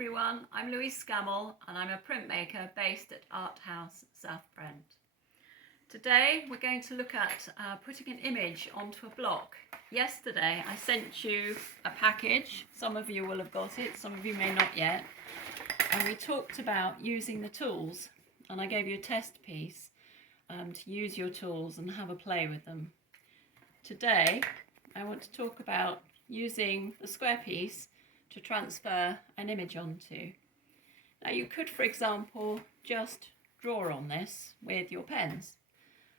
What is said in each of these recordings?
everyone, I'm Louise Scammell and I'm a printmaker based at House South Brent. Today we're going to look at putting an image onto a block. Yesterday I sent you a package, some of you will have got it, some of you may not yet, and we talked about using the tools, and I gave you a test piece to use your tools and have a play with them. Today I want to talk about using the square piece to transfer an image onto. Now you could, for example, just draw on this with your pens,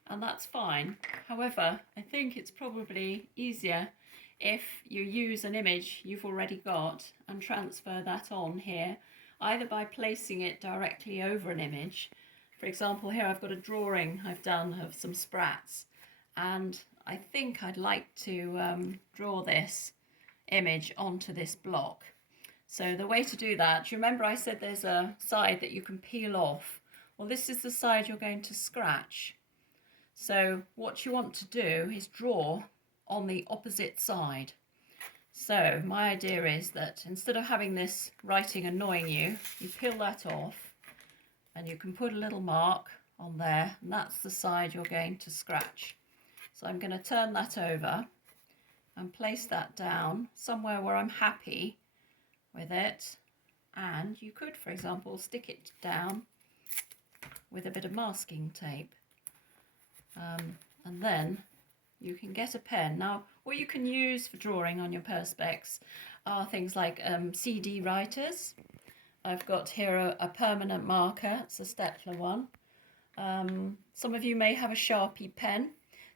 and that's fine. However, I think it's probably easier if you use an image you've already got and transfer that on here, either by placing it directly over an image. For example, here I've got a drawing I've done of some sprats, and I think I'd like to draw this image onto this block. So the way to do that, do you remember I said there's a side that you can peel off? Well, this is the side you're going to scratch. So what you want to do is draw on the opposite side. So my idea is that instead of having this writing annoying you, you peel that off and you can put a little mark on there, and that's the side you're going to scratch. So I'm going to turn that over and place that down somewhere where I'm happy with it, and you could, for example, stick it down with a bit of masking tape, and then you can get a pen. Now what you can use for drawing on your perspex are things like CD writers. I've got here a permanent marker, it's a Stepler one. Some of you may have a Sharpie pen.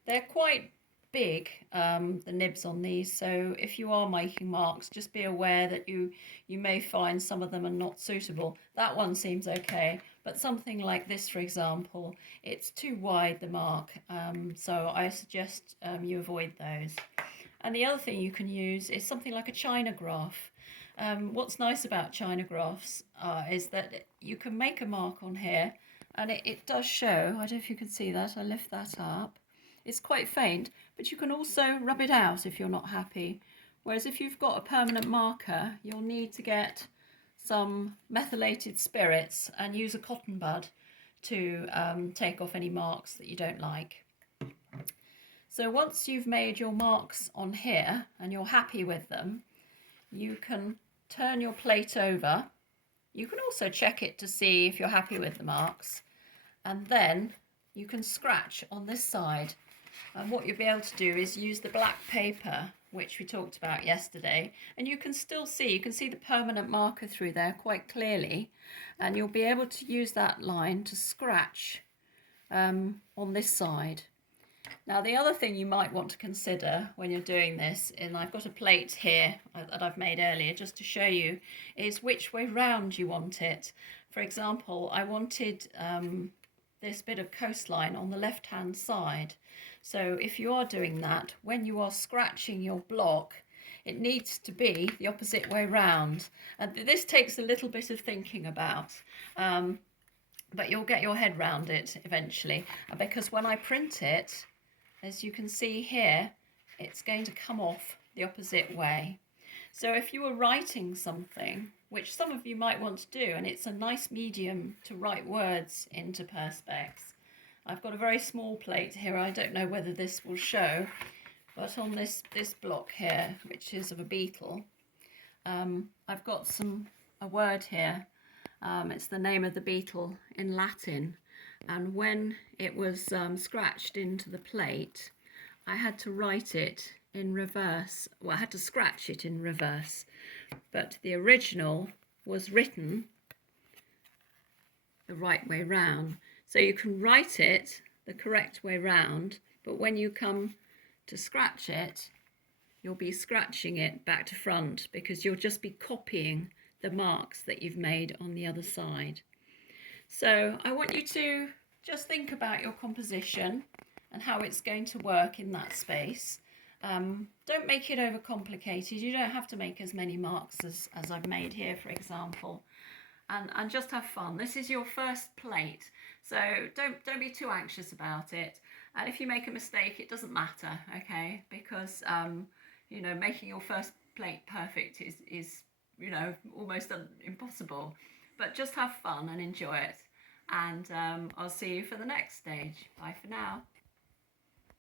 They're quite big, the nibs on these, so if you are making marks, just be aware that you may find some of them are not suitable. That one seems okay, but something like this, for example, it's too wide, the mark, so I suggest you avoid those. And the other thing you can use is something like a China graph. What's nice about China graphs is that you can make a mark on here, and it does show. I don't know if you can see that. I lift that up. It's quite faint, but you can also rub it out if you're not happy. Whereas if you've got a permanent marker, you'll need to get some methylated spirits and use a cotton bud to take off any marks that you don't like. So once you've made your marks on here and you're happy with them, you can turn your plate over. You can also check it to see if you're happy with the marks, and then you can scratch on this side. And what you'll be able to do is use the black paper, which we talked about yesterday, and you can still see, you can see the permanent marker through there quite clearly, and you'll be able to use that line to scratch on this side. Now the other thing you might want to consider when you're doing this, and I've got a plate here that I've made earlier just to show you, is which way round you want it. For example, I wanted this bit of coastline on the left hand side. So if you are doing that, when you are scratching your block, it needs to be the opposite way round. And this takes a little bit of thinking about, but you'll get your head round it eventually, because when I print it, as you can see here, it's going to come off the opposite way. So if you were writing something, which some of you might want to do, and it's a nice medium to write words into perspex. I've got a very small plate here. I don't know whether this will show, but on this block here, which is of a beetle, I've got a word here. It's the name of the beetle in Latin, and when it was scratched into the plate, I had to write it in reverse. Well, I had to scratch it in reverse, but the original was written the right way round. So you can write it the correct way round, but when you come to scratch it, you'll be scratching it back to front, because you'll just be copying the marks that you've made on the other side. So I want you to just think about your composition and how it's going to work in that space. Don't make it overcomplicated. You don't have to make as many marks as I've made here, for example. And just have fun. This is your first plate, so don't be too anxious about it. And if you make a mistake, it doesn't matter, okay? Because you know, making your first plate perfect is you know, almost impossible. But just have fun and enjoy it. And I'll see you for the next stage. Bye for now.